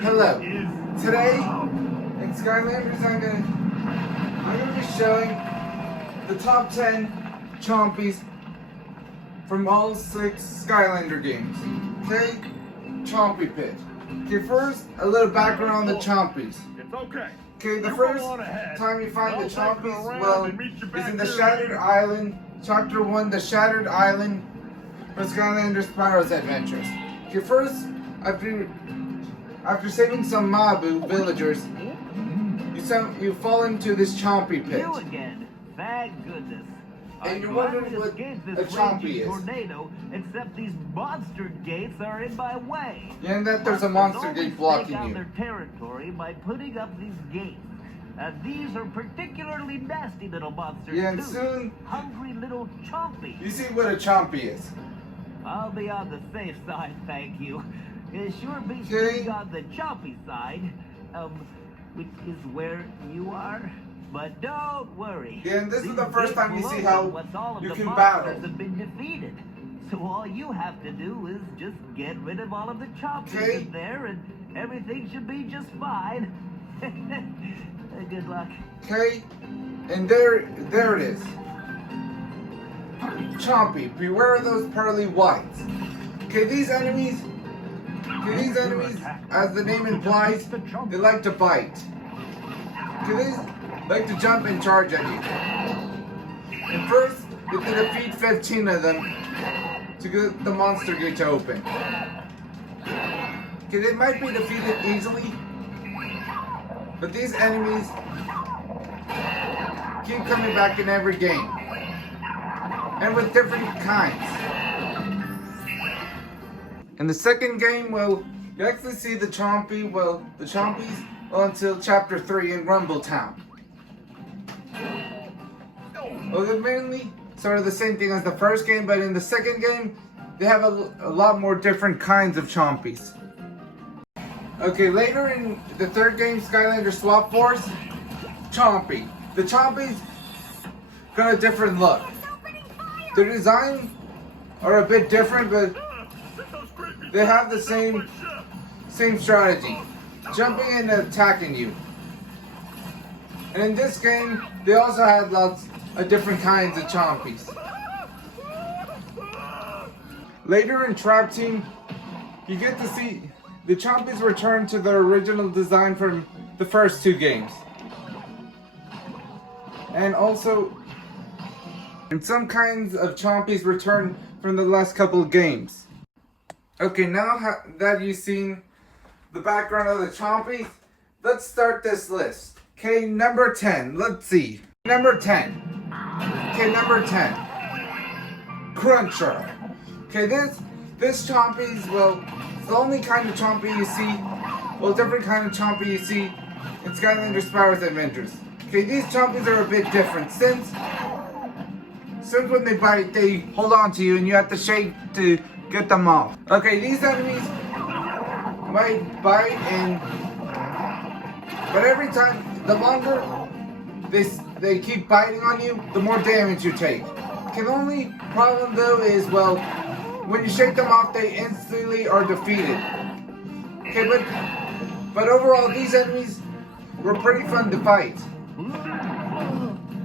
Hello. Today in Skylanders I'm gonna be showing the top 10 Chompies from all 6 Skylander games. Okay? Chompy Pit. Okay, first a little background on the Chompies. It's okay. Okay, the first time you find the Chompies, well, is in the Shattered Island, Chapter 1, the Shattered Island for Skylanders Spyro's Adventures. Okay, first, after saving some Mabu villagers, you fall into this Chompy Pit. You again. Thank goodness. And you're wondering what a Chompy is. Tornado, except these monster gates are in my way. Yeah, and that there's a monster gate blocking you. Their territory by putting up these gates. These are particularly nasty little monsters. Yeah, and too. soon Hungry little Chompy. you see what a Chompy is. I'll be on the safe side, thank you. It sure beats Okay. being on the Chompy side, which is where you are. But don't worry. Yeah, and this is These the first time you gates see will how open once all of you the can monsters battle. have been defeated. So all you have to do is just get rid of all of the Chompies Okay. in there, and everything should be just fine. Good luck. Okay? And there it is. Chompy, beware of those pearly whites. Okay, these enemies, as the name implies, they like to bite. Okay, they like to jump and charge at you. And first, you have to defeat 15 of them to get the monster gate to open. Okay, they might be defeated easily, but these enemies keep coming back in every game. And with different kinds. In the second game, well, you actually see the Chompy, the Chompies, until Chapter 3 in Rumble Town. Well, they're mainly sort of the same thing as the first game, but in the second game, they have a lot more different kinds of Chompies. Okay, later in the third game, Skylander Swap Force, Chompy. The Chompies got a different look. Their design are a bit different, but they have the same strategy, jumping and attacking you. And in this game, they also had lots of different kinds of Chompies. Later in Trap Team, you get to see the Chompies return to their original design from the first 2 games. And also, and some kinds of Chompies return from the last couple of games. Okay, now that you've seen the background of the Chompies, let's start this list. Okay, number 10. Let's see. Number 10. Okay, number 10. Cruncher. Okay, this Chompy's, well, it's the only kind of Chompy you see, well, different kind of Chompy you see in Skylanders Spyro's Adventures. Okay, these Chompies are a bit different since when they bite, they hold on to you and you have to shake to get them off. Okay, these enemies might bite but every time, the longer they keep biting on you, the more damage you take. Okay, the only problem though is, well, when you shake them off, they instantly are defeated. Okay, but overall, these enemies were pretty fun to fight.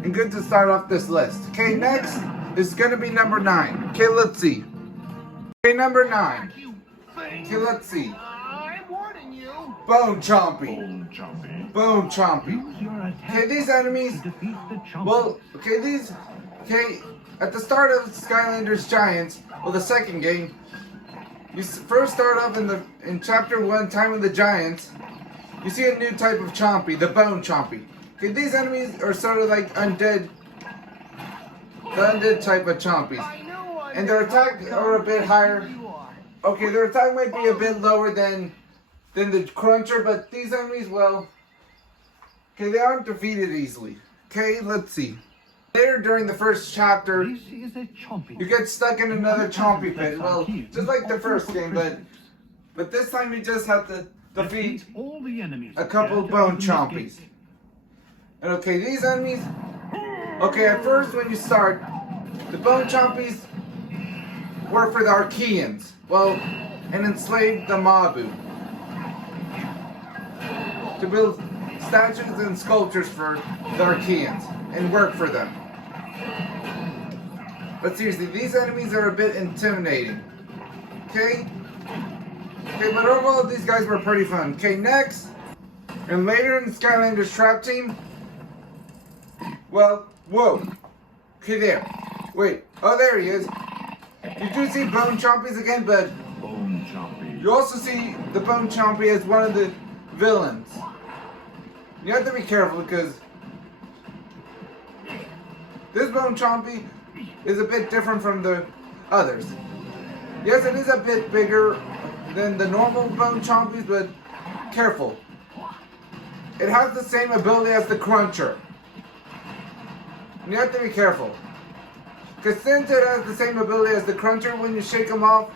And good to start off this list. Okay, next is gonna be number 9. Okay, let's see. Okay, number 9. Okay, let's see. I'm warning you. Bone Chompy. Bone Chompy. Bone Chompy. Okay, these enemies, well, okay, at the start of Skylanders Giants, well, the second game, you first start off in Chapter 1, Time of the Giants, you see a new type of Chompy, the Bone Chompy. Okay, these enemies are sort of like the undead type of Chompies. And their attack are a bit higher. Okay, their attack might be a bit lower than the Cruncher, but these enemies, well, okay, they aren't defeated easily. Okay, let's see. Later during the first chapter, you get stuck in another Chompy pit. Well, just like the first game, but this time you just have to defeat a couple of Bone Chompies. And okay, these enemies, okay, at first when you start, the Bone Chompies work for the Archeans, well, and enslave the Mabu. to build statues and sculptures for the Archeans and work for them. But seriously, these enemies are a bit intimidating. Okay? Okay, but overall, these guys were pretty fun. Okay, next, and later in Skylanders Trap Team, well, whoa. Okay, there. Wait. Oh, there he is. You do see Bone Chompies again, but Bone Chompy. you also see the Bone Chompy as one of the villains. You have to be careful because this Bone Chompy is a bit different from the others. Yes, it is a bit bigger than the normal Bone Chompies, but careful. It has the same ability as the Cruncher. You have to be careful. Because since it has the same ability as the Cruncher, when you shake him off,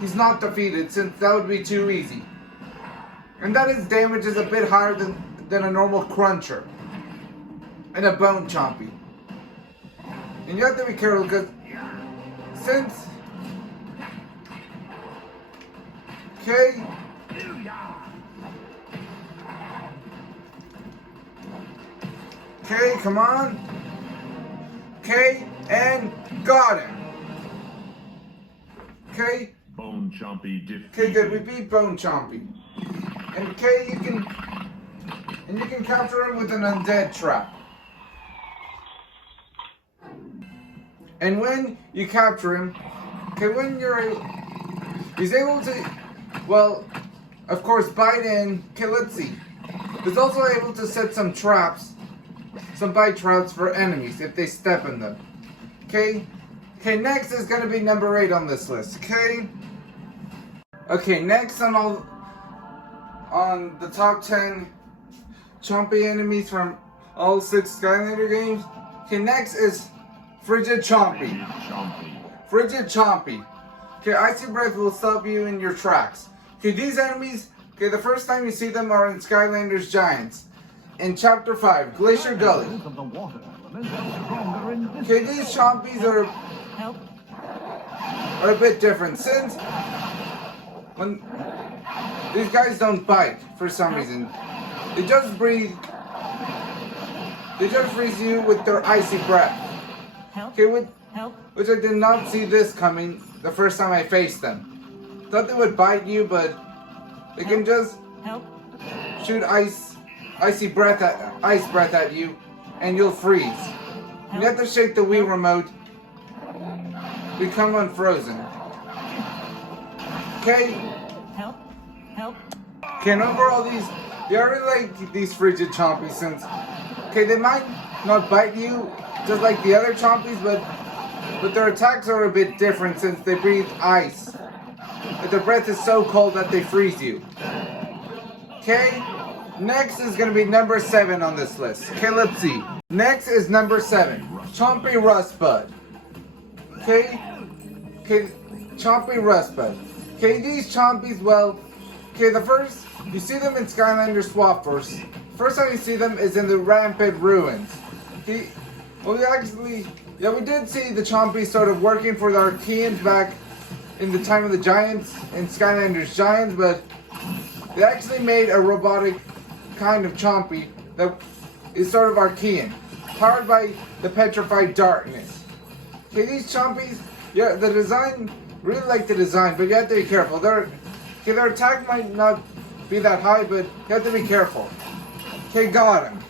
he's not defeated, since that would be too easy. And that his damage is a bit higher than a normal Cruncher. And a Bone Chompy. And you have to be careful, because since... Okay... Okay, come on. Okay, and got him. Okay. Bone Chompy defeated. Okay, good. We beat Bone Chompy. And okay, you can capture him with an undead trap. And when you capture him, okay, he's able to, well, of course, bite in. Okay, let's see. He's also able to set some traps. Some bite traps for enemies if they step in them. Okay? Okay, next is gonna be number 8 on this list, okay? Okay, next on the top 10 Chompy enemies from all 6 Skylander games. Okay, next is Frigid Chompy. Frigid Chompy. Okay, Icy Breath will stop you in your tracks. Okay, these enemies, okay, the first time you see them are in Skylanders Giants. In Chapter 5, Glacier Gully. Okay, these Chompies are a bit different since when these guys don't bite for some reason. They just breathe. They just freeze you with their icy breath. Okay, which I did not see this coming the first time I faced them. Thought they would bite you, but they can just shoot icy breath at you, and you'll freeze. You have to shake the Wii remote, become unfrozen. Okay. Okay, and overall I really like these Frigid Chompies since, okay, they might not bite you just like the other Chompies, but their attacks are a bit different since they breathe ice. But their breath is so cold that they freeze you. Okay. Next is going to be number 7 on this list. Okay, let's see. Next is number 7. Chompy Rustbud. Okay? Okay, Chompy Rustbud. Okay, these Chompies, well, okay, the first, you see them in Skylander Swap Force. First time you see them is in the Rampant Ruins. Okay, well, we did see the Chompies sort of working for the Archeans back in the time of the Giants, in Skylanders Giants, but they actually made a robotic kind of Chompy that is sort of Archean, powered by the petrified darkness. Okay, these Chompies, yeah, the design, really like the design, but you have to be careful. Their attack might not be that high, but you have to be careful. Okay, got him.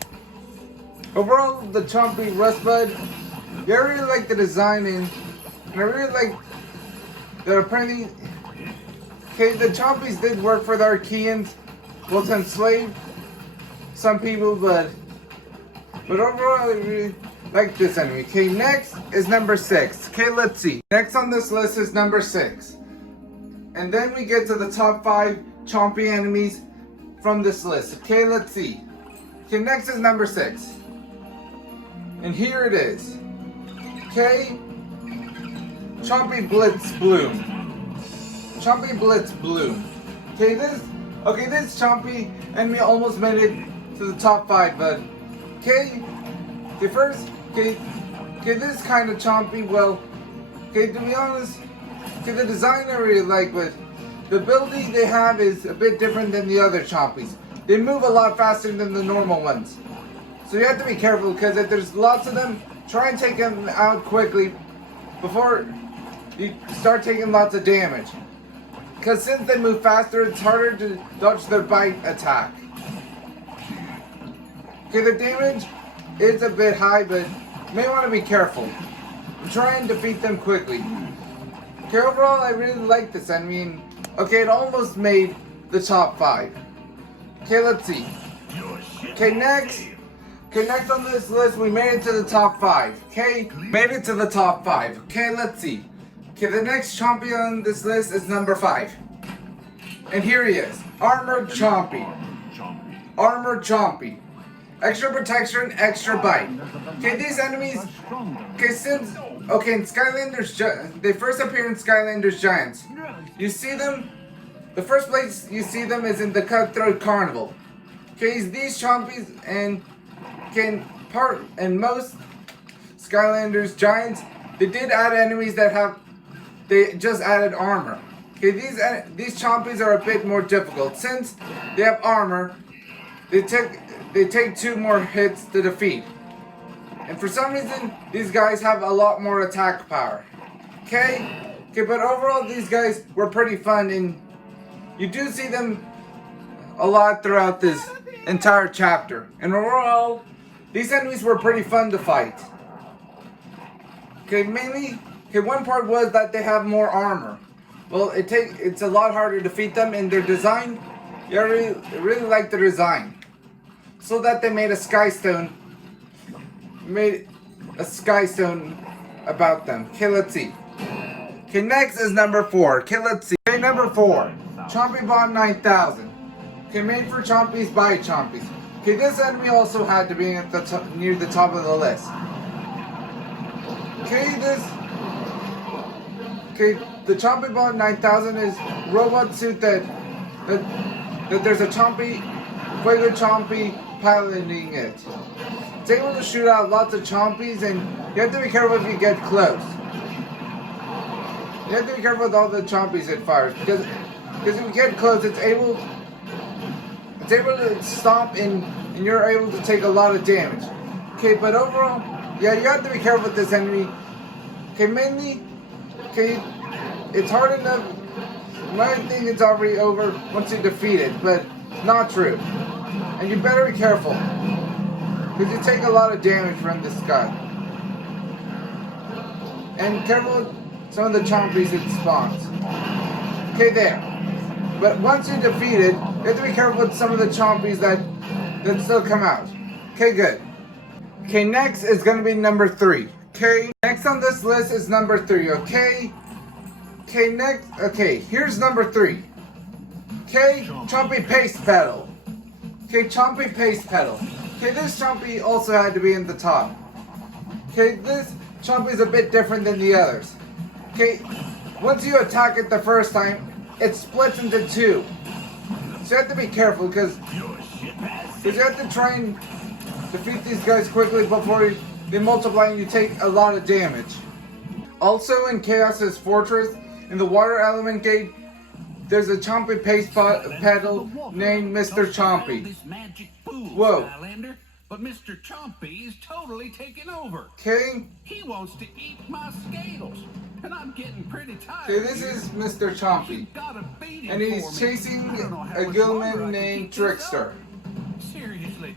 Overall, the Chompy Rustbud, yeah, I really like the design, and I really like the apparently. Okay, the Chompies did work for the Archeans, well, to enslave some people, but overall I really like this enemy. Okay, next is number 6. Okay, let's see. Next on this list is number 6. And then we get to the top 5 Chompy enemies from this list. Okay, let's see. Okay, next is number 6. And here it is. Okay, Chompy Blitz Bloom. Chompy Blitz Bloom. Okay, this Chompy enemy almost made it to the top 5, but okay, this kind of Chompy, well, okay, to be honest, okay, the design I really like, but the ability they have is a bit different than the other Chompies. they move a lot faster than the normal ones. So you have to be careful because if there's lots of them, try and take them out quickly before you start taking lots of damage. Because since they move faster, it's harder to dodge their bite attack. Okay, the damage is a bit high, but you may want to be careful. Try and defeat them quickly. Okay, overall, I really like this enemy. Okay, it almost made the top 5. Okay, let's see. Okay, next on this list, we made it to the top 5. Okay, made it to the top 5. Okay, let's see. Okay, the next Chompy on this list is number 5. And here he is. Armored Chompy. Armored Chompy. Extra protection, extra bite. Okay, these enemies. Okay, in Skylanders, they first appear in Skylanders Giants. You see them. The first place you see them is in the Cutthroat Carnival. Okay, these Chompies and most Skylanders Giants, they did add enemies that they just added armor. Okay, these Chompies are a bit more difficult since they have armor. They take 2 more hits to defeat. And for some reason, these guys have a lot more attack power. Okay, but overall, these guys were pretty fun, and you do see them a lot throughout this entire chapter. And overall, these enemies were pretty fun to fight. Okay, one part was that they have more armor. Well, it's a lot harder to defeat them, and their design, I really like the design. So that they made a sky stone about them. Okay, let's see. Okay, next is number 4. Okay, let's see. Okay, number 4. Chompy Bomb 9000. Okay, made for Chompies by Chompies. Okay, this enemy also had to be at the near the top of the list. Okay, the Chompy Bomb 9000 is robot suit that there's a Chompy, regular Chompy piloting it. It's able to shoot out lots of Chompies, and you have to be careful if you get close. You have to be careful with all the Chompies it fires, because if you get close, it's able to stomp and you're able to take a lot of damage. Okay, but overall, yeah, you have to be careful with this enemy. Okay, mainly, it's hard enough. You might think it's already over once you defeat it, but not true. And you better be careful, because you take a lot of damage from this guy. And careful with some of the Chompies it spawns. Okay, there. But once you defeat it, you have to be careful with some of the Chompies that still come out. Okay, good. Okay, next is going to be number 3. Okay, next on this list is number 3, okay? Okay, here's number 3. Okay, Chompy Paste Pedal. Okay, Chompy Paste Pedal. Okay, this Chompy also had to be in the top. Okay, this Chompy is a bit different than the others. Okay, once you attack it the first time, it splits into 2. So you have to be careful because you have to try and defeat these guys quickly before they multiply and you take a lot of damage. Also in Chaos's Fortress, in the water element gate, there's a Chompy Paste Pedal named Mr. Chompy. Whoa. But Mr. Chompy is totally taking over. Okay. He wants to eat my scales, and I'm getting pretty tired. Okay, this is Mr. Chompy, and he's chasing a Gilman named Trickster. Seriously,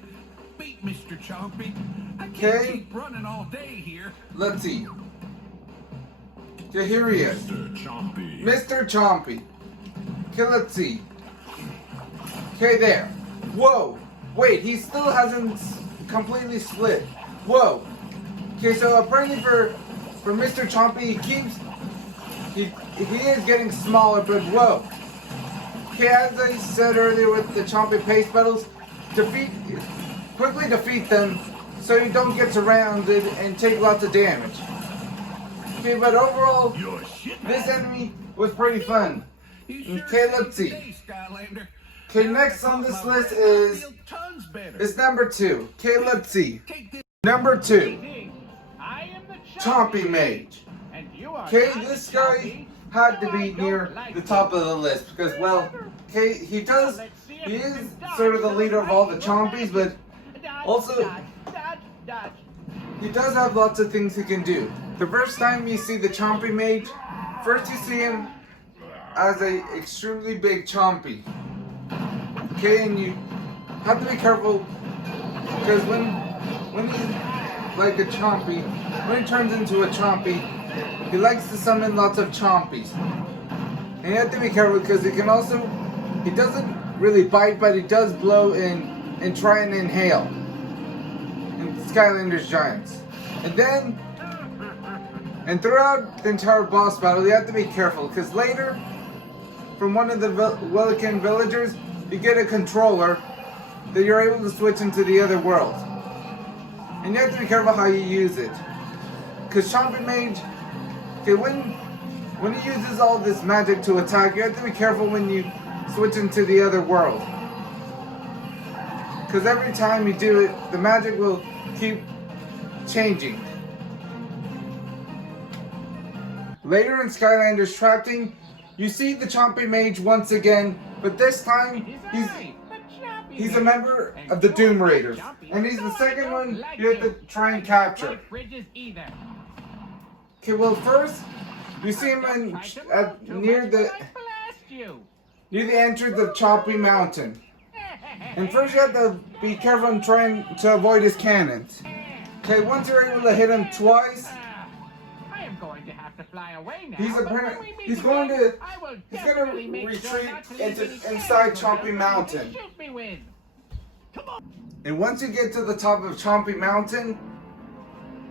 beat Mr. Chompy. I can't Okay. keep running all day here. Let's see. Okay, here he is. Chompy. Mr. Chompy. Okay, let's see. Okay, there. Whoa. Wait, he still hasn't completely split. Whoa. Okay, so apparently for Mr. Chompy, he is getting smaller, but whoa. Okay, as I said earlier with the Chompy Paste Pedals, quickly defeat them so you don't get surrounded and take lots of damage. Okay, but overall, this enemy was pretty fun. Okay, let's see. Okay, next on this list is number 2. Okay, let's see. Number 2, Chompy Mage. Okay, this guy had to be near the top of the list because, well, okay, he does He is sort of the leader of all the Chompies, but also he does have lots of things he can do. The first time you see the Chompy Mage, first you see him as a extremely big Chompy. Okay, and you have to be careful because when he's like a Chompy, when he turns into a Chompy, he likes to summon lots of Chompies. And you have to be careful because he doesn't really bite, but he does blow and try and inhale. In Skylanders Giants. And throughout the entire boss battle, you have to be careful because later, from one of the Willikin villagers, you get a controller that you're able to switch into the other world. And you have to be careful how you use it. Because Chompy Mage, okay, when he uses all this magic to attack, you have to be careful when you switch into the other world. Because every time you do it, the magic will keep changing. Later in Skylanders Chompy, you see the Chompy Mage once again, but this time he's a member of the Doom Raiders, and he's the second one you have to try and capture. Okay, well first you see him near the entrance of Chompy Mountain, and first you have to be careful in trying to avoid his cannons. Okay, once you're able to hit him twice, he's going to retreat inside Chompy Mountain. And once you get to the top of Chompy Mountain,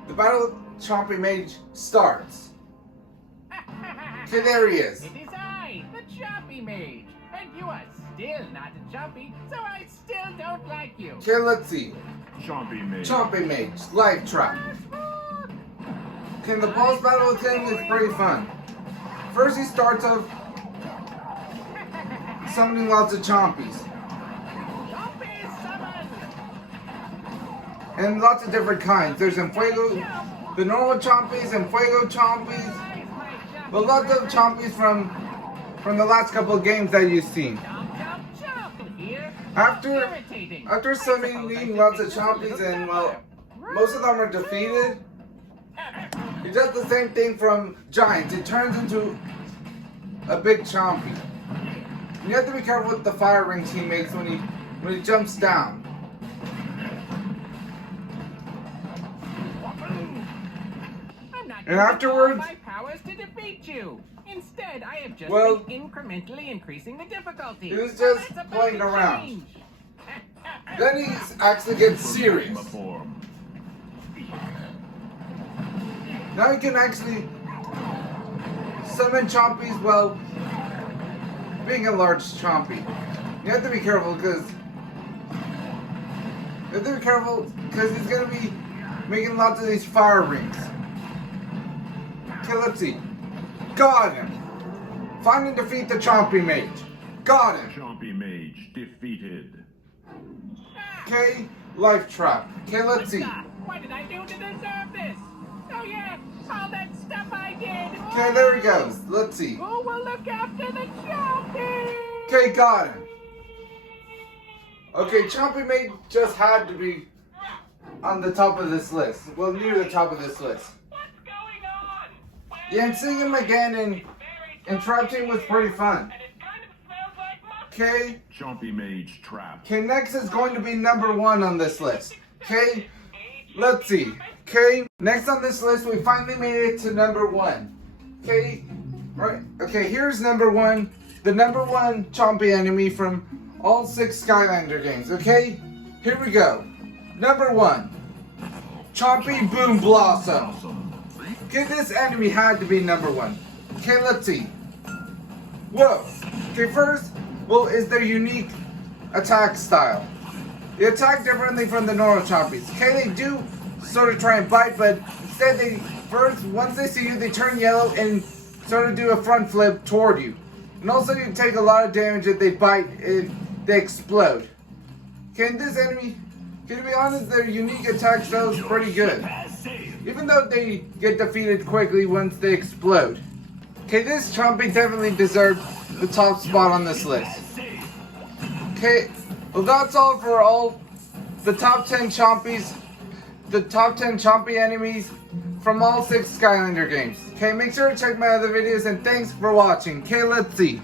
the battle with Chompy Mage starts. Okay, there he is. It is I, the Chompy Mage, and you are still not a Chompy, so I still don't like you. Okay, let's see. Chompy Mage. Chompy Mage, Life Trap. Okay, the boss battle with him is pretty fun. First he starts off summoning lots of Chompies. And lots of different kinds. There's the normal Chompies and Fuego Chompies. But lots of Chompies from the last couple of games that you've seen. After summoning lots of Chompies and, well, most of them are defeated, he does the same thing from Giants. It turns into a big Chompy. And you have to be careful with the fire rings he makes when he jumps down. And afterwards, my powers to defeat you. Instead, I have just been incrementally increasing the difficulty. He was just playing around. Then he actually gets serious. Now he can actually summon Chompies, well, being a large Chompy. You have to be careful because he's going to be making lots of these fire rings. Okay, let's see. Got him. Finally defeat the Chompy Mage. Got him. Chompy Mage defeated. Okay, Life Trap. Okay, let's see. What did I do to deserve this? Oh yeah, all that stuff I did. Okay, there he goes. Let's see. Who will look after the Chompy? Okay, got him. Okay, Chompy Mage just had to be on the top of this list. Well, near the top of this list. Yeah, and seeing him again in Trap Team was pretty fun. Okay. Chompy Mage trapped. Okay, next is going to be number 1 on this list. Okay, let's see. Okay, next on this list, we finally made it to number 1. Okay, right. Okay, here's number 1. The number 1 Chompy enemy from all 6 Skylander games. Okay, here we go. Number 1, Chompy Boom Blossom. Okay, this enemy had to be number 1. Okay, let's see. Whoa. Okay, first, well, is their unique attack style. They attack differently from the normal Chompies. Okay, they do sort of try and bite, but instead once they see you, they turn yellow and sort of do a front flip toward you. And also you take a lot of damage if they bite, if they explode. Okay, and this enemy, to be honest, their unique attack style is pretty good. Even though they get defeated quickly once they explode. Okay, this Chompy definitely deserved the top spot on this list. Okay, well that's all for all the top 10 Chompies, the top 10 Chompy enemies from all 6 Skylander games. Okay, make sure to check my other videos and thanks for watching. Okay, let's see.